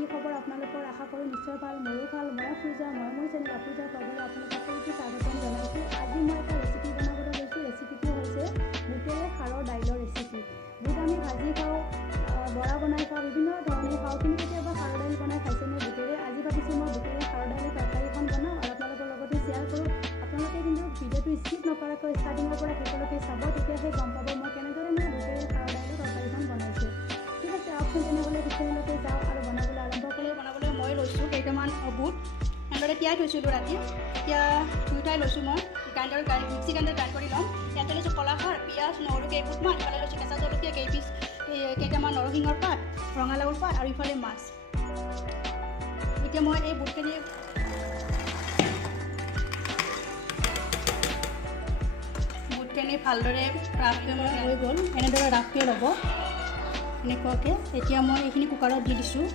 কি খবৰ আপোনালোকৰ? আশা কৰোঁ নিশ্চয় ভাল, মোৰো ভাল। মই পূজা, মই মোৰ চেনেল আপুজা পাবলৈ আপোনালোক সকলোকে স্বাগতম জনাইছোঁ। আজি মই এটা ৰেচিপি বনাবলৈ লৈছোঁ। ৰেচিপিটো হৈছে বুটেৰে খাৰৰ দাইলৰ ৰেচিপি। বুট আমি ভাজি খাওঁ, বৰা বনাই খাওঁ, বিভিন্ন ধৰণে খাওঁ, কিন্তু কেতিয়াবা খাৰৰ দাইল বনাই খাইছেনে বুটেৰে? আজি ভাবিছোঁ মই বুটেৰে খাৰৰ দাইলৰ তৰকাৰীখন বনাওঁ আৰু আপোনালোকৰ লগতে শ্বেয়াৰ কৰোঁ। আপোনালোকে কিন্তু ভিডিঅ'টো স্কিপ নকৰাকৈ ষ্টাৰ্টিঙৰ পৰা শেষলৈকে চাব, তেতিয়াহে গম পাব মই কেনেদৰে বুটেৰে খাৰৰ দাইলৰ তৰকাৰীখন বনাইছোঁ। ঠিক আছে, আহকচোন তেনেহ'লে কিচেনলৈকে যাওঁ আৰু বনাবলৈ আৰম্ভ কৰোঁ। বনাবলৈ মই লৈছোঁ কেইটামান বুট এনেদৰে তিয়াই থৈছিলোঁ ৰাতি। এতিয়া ধুই উঠাই লৈছোঁ মই মিক্সি গ্ৰাইণ্ডাৰ গ্ৰাইণ্ড কৰি ল'ম। ইয়াতে লৈছোঁ কলাখাৰ, পিঁয়াজ, নহৰু কেইফুটমান, ইফালে লৈছোঁ কেঁচা জলকীয়া কেইটামান, নৰসিংহৰ পাত, ৰঙালাওৰ পাত আৰু ইফালে মাছ। এতিয়া মই এই বুটখিনি ভালদৰে ৰাফকৈ হৈ গ'ল, এনেদৰে ৰাফকৈ ল'ব এনেকুৱাকৈ। এতিয়া মই এইখিনি কুকাৰত দি দিছোঁ।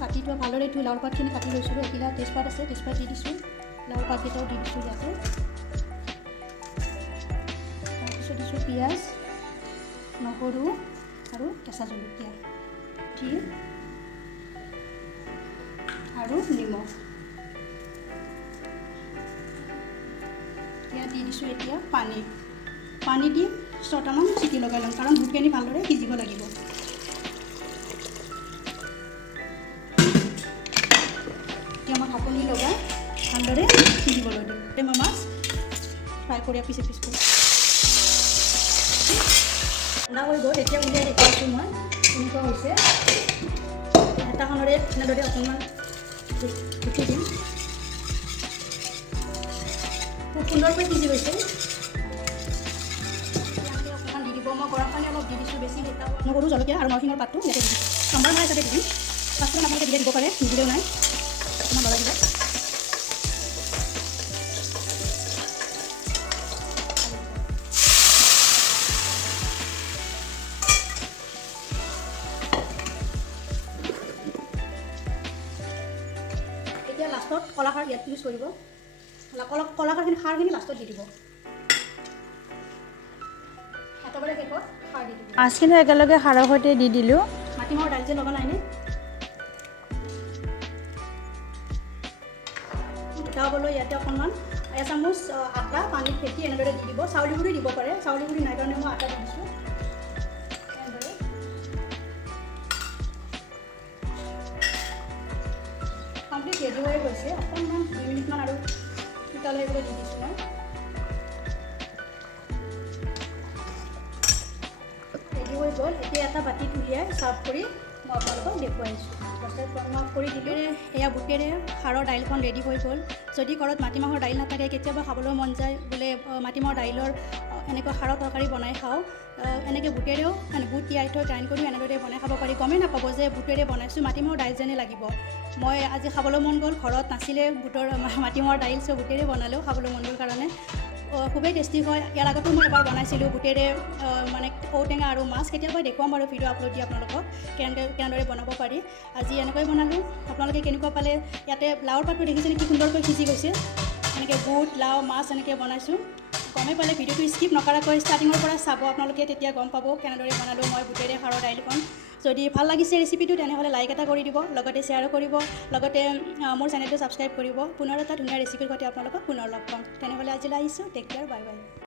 কাটি থোৱা ভালদৰে ধুই লাওৰ পাতখিনি কাটি লৈছিলোঁ। এতিয়া তেজপাত আছে, তেজপাত দি দিছোঁ, লাওৰ পাতকেইটাও দি দিছোঁ ইয়াতে। তাৰপিছত দিছোঁ পিঁয়াজ, নহৰু আৰু কেঁচা জলকীয়া আৰু নিমখ। এতিয়া দি দিছোঁ এতিয়া পানী দি 6টামান চিটি লগাই ল'ম, কাৰণ বুটখিনি ভালদৰে সিজিব লাগিব। এতিয়া মই ঢাকনি লগাই ভালদৰে সিজিবলৈ দিম। এতিয়া মই মাছ ফ্ৰাই কৰি পিছ কৰি ঠাণ্ডা হৈ গ'ল। এতিয়া উলিয়াই দেখুৱাইছোঁ মই কেনেকুৱা হৈছে। হেতাখনেৰে এনেদৰে অকণমান উঠি দিম। খুব সুন্দৰকৈ সিজি গৈছে। অকণমান দি দিব, মই গৰম পানী অলপ দি দিছোঁ, বেছি হেতা নহৰু, জলকীয়া আৰু নৰসিংহৰ পাতটো ইয়াতে দি দিম। চাম্বাৰ ভাত হিচাপে দি দিম। পাঁচফোৰণ আপোনালোকে দিলে দিব পাৰে, নিদিলেও নাই। অকণমান লৰাই দিব। এতিয়া লাষ্টত কলাখাৰ ইয়াত ইউজ কৰিব। কলাখাৰখিনি খাৰখিনি লাষ্টত দি দিব। একেবাৰে শেষত খাৰ দি দিব। মাছখিনি একেলগে খাৰৰ সৈতে দি দিলোঁ। মাটিমাহৰ দাইল যে লগা নাইনে? উঠাবলৈ ইয়াতে অকণমান এচামুচ আটা পানীত ফেটি এনেদৰে দি দিব। চাউলি গুড়ি দিব পাৰে, চাউলি গুড়ি নাই কাৰণে মই আটা দি দিছোঁ। এনেদৰে কমপ্লিট ৰেডি হৈ গৈছে। অকণমান 2 মিনিটমান আৰু উতাল আহিবলৈ দি দিছোঁ মই। ৰেডি হৈ গ'ল। এতিয়া এটা বাতিত উলিয়াই ছাৰ্ভ কৰি মই আপোনালোকক দেখুৱাইছোঁ। মই কৰি দিলোঁ। এয়া বুটেৰে খাৰৰ দাইলখন ৰেডি হৈ গ'ল। যদি ঘৰত মাটিমাহৰ দাইল নাথাকে, কেতিয়াবা খাবলৈ মন যায় বোলে মাটিমাহৰ দাইলৰ এনেকুৱা খাৰৰ তৰকাৰী বনাই খাওঁ, এনেকৈ বুটেৰেও বুট তিয়াই থৈ গ্ৰাইণ্ড কৰিও এনেদৰে বনাই খাব পাৰি। গমেই নাপাব যে বুটেৰে বনাইছোঁ, মাটিমাহৰ দাইল যেনে লাগিব। মই আজি খাবলৈ মন গ'ল, ঘৰত নাছিলে বুটৰ মাটিমাহৰ দাইল, চ' বুটেৰে বনালেও খাবলৈ মন গ'ল কাৰণে খুবেই টেষ্টি হয়। ইয়াৰ আগতো মই এবাৰ বনাইছিলোঁ বুটেৰে মানে ঔটেঙা আৰু মাছ। কেতিয়াবা দেখুৱাম বাৰু ভিডিঅ' আপলোড দি আপোনালোকক কেনেদৰে বনাব পাৰি। আজি এনেকৈ বনালোঁ। আপোনালোকে কেনেকুৱা পালে? ইয়াতে লাওৰ পাতটো দেখিছেনে কি সুন্দৰকৈ সিজি গৈছে? এনেকৈ বুট, লাও, মাছ এনেকৈ বনাইছোঁ। গমেই পালে ভিডিঅ'টো স্কিপ নকৰাকৈ ষ্টাৰ্টিঙৰ পৰা চাব, আপোনালোকে তেতিয়া গম পাব কেনেদৰে বনালোঁ মই বুটেৰে খাৰৰ দাইলখন। যদি ভাল লাগিছে ৰেচিপিটো তেনেহ'লে লাইক এটা কৰি দিব, লগতে শ্বেয়াৰো কৰিব, লগতে মোৰ চেনেলটো ছাবস্ক্ৰাইব কৰিব। পুনৰ এটা ধুনীয়া ৰেচিপিৰ সৈতে আপোনালোকক পুনৰ লগ পাম। তেনেহ'লে আজিলৈ আহিছোঁ। টেক কেয়াৰ, বাই বাই।